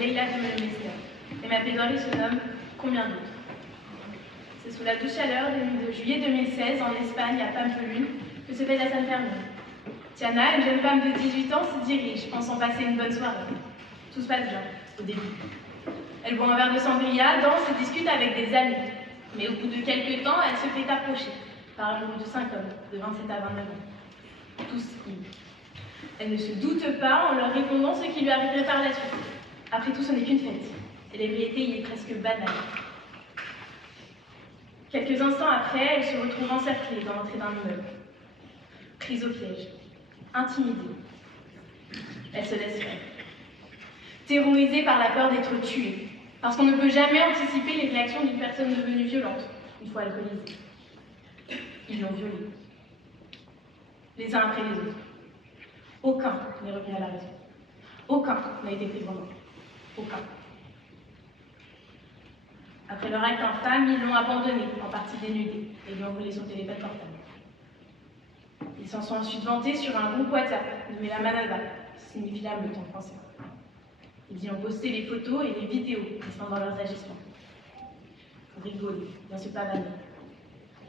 Leila Messia, et ma plaidoirie se nomme « Combien d'autres ?» C'est sous la douce chaleur des nuits de juillet 2016, en Espagne, à Pampelune, que se fait la San Fermin. Tiana, une jeune femme de 18 ans, s'y dirige, pensant passer une bonne soirée. Tout se passe bien, au début. Elle boit un verre de sangria, danse et discute avec des amis. Mais au bout de quelques temps, elle se fait approcher par un groupe de 5 hommes, de 27 à 29 ans. Tous immigrés. Elle ne se doute pas en leur répondant ce qui lui arriverait par la suite. Après tout, ce n'est qu'une fête, et l'ébriété y est presque banale. Quelques instants après, elle se retrouve encerclée dans l'entrée d'un immeuble. Prise au piège, intimidée. Elle se laisse faire. Terrorisée par la peur d'être tuée, parce qu'on ne peut jamais anticiper les réactions d'une personne devenue violente, une fois alcoolisée. Ils l'ont violée, les uns après les autres. Aucun n'est revenu à la raison. Aucun n'a été pris en main. Aucun. Après leur acte infâme, ils l'ont abandonné, en partie dénudé, et lui ont volé son téléphone portable. Ils s'en sont ensuite vantés sur un groupe WhatsApp nommé la Manada, qui signifie la meute en français. Ils y ont posté les photos et les vidéos dans leurs agissements. Pour rigoler, bien se pavaner.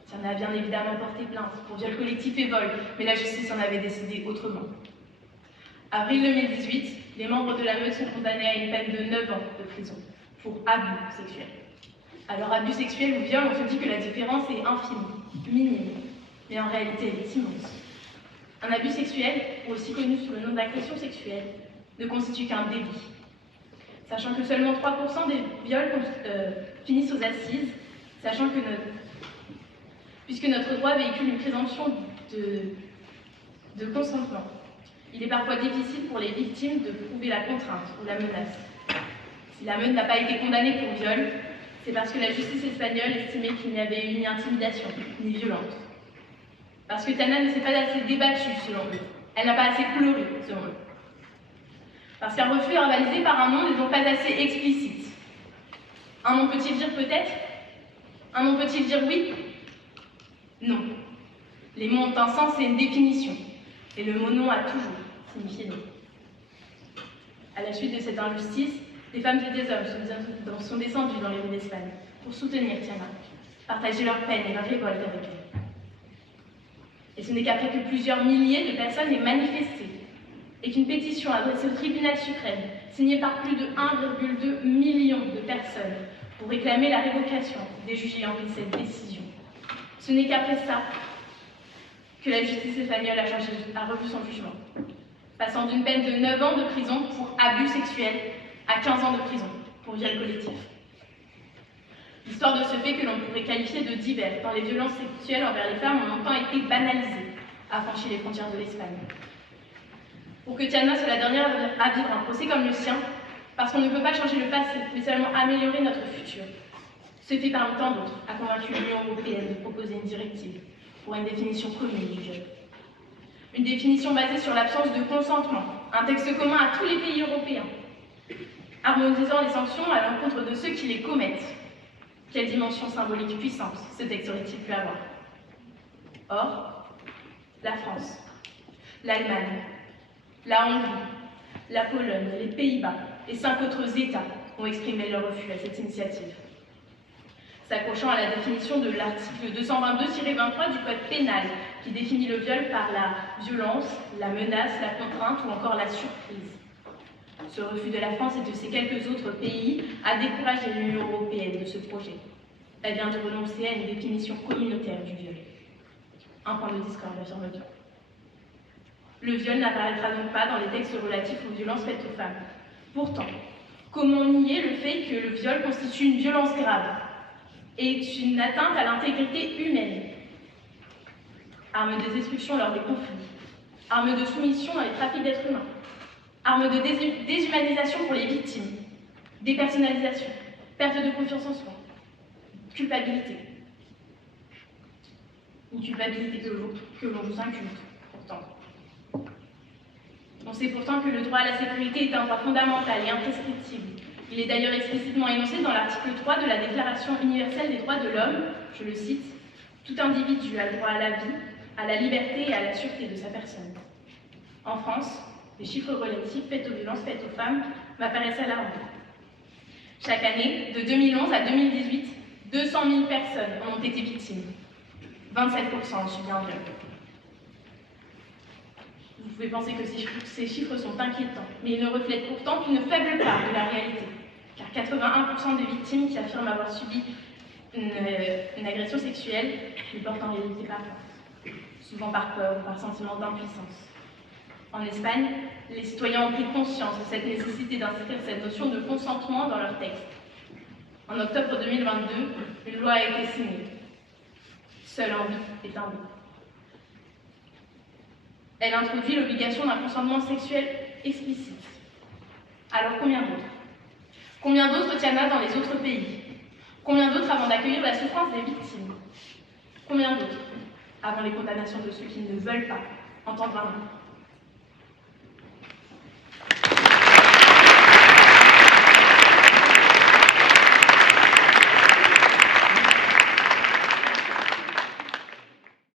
Tiana a bien évidemment porté plainte pour viol collectif et vol, mais la justice en avait décidé autrement. Avril 2018, les membres de la meute sont condamnés à une peine de 9 ans de prison pour abus sexuels. Alors, abus sexuel ou viol, on se dit que la différence est infime, minime, mais en réalité, elle est immense. Un abus sexuel, aussi connu sous le nom d'agression sexuelle, ne constitue qu'un délit. Sachant que seulement 3% des viols finissent aux assises, sachant que puisque notre droit véhicule une présomption de consentement, il est parfois difficile pour les victimes de prouver la contrainte ou la menace. Si la meute n'a pas été condamnée pour viol, c'est parce que la justice espagnole estimait qu'il n'y avait eu ni intimidation, ni violence. Parce que Tiana ne s'est pas assez débattue, selon eux. Elle n'a pas assez pleuré, selon eux. Parce qu'un refus est avalisé par un nom n'est donc pas assez explicite. Un nom peut-il dire peut-être? Un nom peut-il dire oui? Non. Les mots ont un sens et une définition. Et le mot non a toujours signifié non. À la suite de cette injustice, des femmes et des hommes sont descendus dans les rues d'Espagne pour soutenir Tiana, partager leur peine et leur révolte avec elle. Et ce n'est qu'après que plusieurs milliers de personnes aient manifesté et qu'une pétition adressée au tribunal suprême, signée par plus de 1,2 million de personnes, pour réclamer la révocation des juges ayant pris cette décision. Ce n'est qu'après ça que la justice espagnole a revu son jugement, passant d'une peine de 9 ans de prison pour abus sexuels à 15 ans de prison pour viol collectif. L'histoire de ce fait que l'on pourrait qualifier de divers, tant les violences sexuelles envers les femmes ont longtemps été banalisées à franchir les frontières de l'Espagne. Pour que Tiana soit la dernière à vivre un procès comme le sien, parce qu'on ne peut pas changer le passé, mais seulement améliorer notre futur. Ce fait parmi tant d'autres a convaincu l'Union européenne de proposer une directive pour une définition commune du viol. Une définition basée sur l'absence de consentement, un texte commun à tous les pays européens, harmonisant les sanctions à l'encontre de ceux qui les commettent. Quelle dimension symbolique puissante ce texte aurait-il pu avoir? Or, la France, l'Allemagne, la Hongrie, la Pologne, les Pays-Bas et 5 autres États ont exprimé leur refus à cette initiative. S'accrochant à la définition de l'article 222-23 du Code pénal, qui définit le viol par la violence, la menace, la contrainte ou encore la surprise. Ce refus de la France et de ces quelques autres pays a découragé l'Union européenne de ce projet. Elle vient de renoncer à une définition communautaire du viol. Un point de discorde, affirme-t-on. Le viol n'apparaîtra donc pas dans les textes relatifs aux violences faites aux femmes. Pourtant, comment nier le fait que le viol constitue une violence grave et est une atteinte à l'intégrité humaine? Arme de destruction lors des conflits, arme de soumission dans les trafics d'êtres humains, arme de déshumanisation pour les victimes, dépersonnalisation, perte de confiance en soi, culpabilité. Une culpabilité que l'on vous inculte, pourtant. On sait pourtant que le droit à la sécurité est un droit fondamental et imprescriptible. Il est d'ailleurs explicitement énoncé dans l'article 3 de la Déclaration universelle des droits de l'homme, je le cite, « Tout individu a le droit à la vie, à la liberté et à la sûreté de sa personne. » En France, les chiffres relatifs aux violences faites aux femmes m'apparaissent alarmants. Chaque année, de 2011 à 2018, 200 000 personnes en ont été victimes. 27% ont subi un viol. Vous pouvez penser que ces chiffres sont inquiétants, mais ils ne reflètent pourtant qu'une faible part de la réalité, car 81% des victimes qui affirment avoir subi une agression sexuelle ne portent en réalité pas plainte, souvent par peur ou par sentiment d'impuissance. En Espagne, les citoyens ont pris conscience de cette nécessité d'inscrire cette notion de consentement dans leur texte. En octobre 2022, une loi a été signée. Seul un oui est un oui. Elle introduit l'obligation d'un consentement sexuel explicite. Alors combien d'autres? Combien d'autres y en a dans les autres pays? Combien d'autres avant d'accueillir la souffrance des victimes? Combien d'autres avant les condamnations de ceux qui ne veulent pas entendre un non?